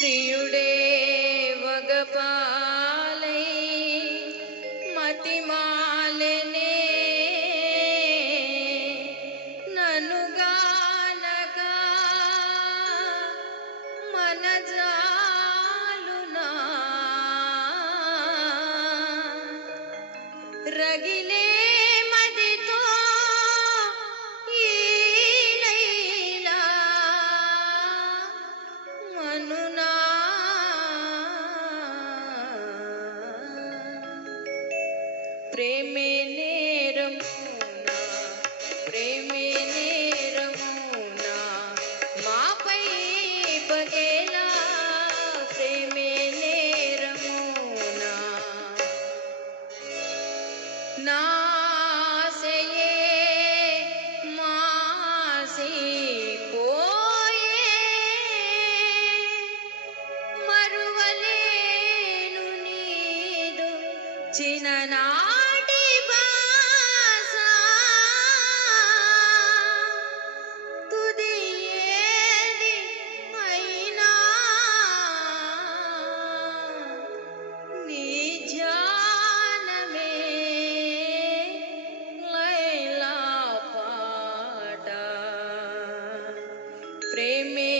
പ്രിയുടെ വകപാലേ മതിമാ ప్రేమే నేరమునా ప్రేమే నేరమునా మాపై పగేలా ప్రేమే నేరమునా నా చిన్న నా প্রেমে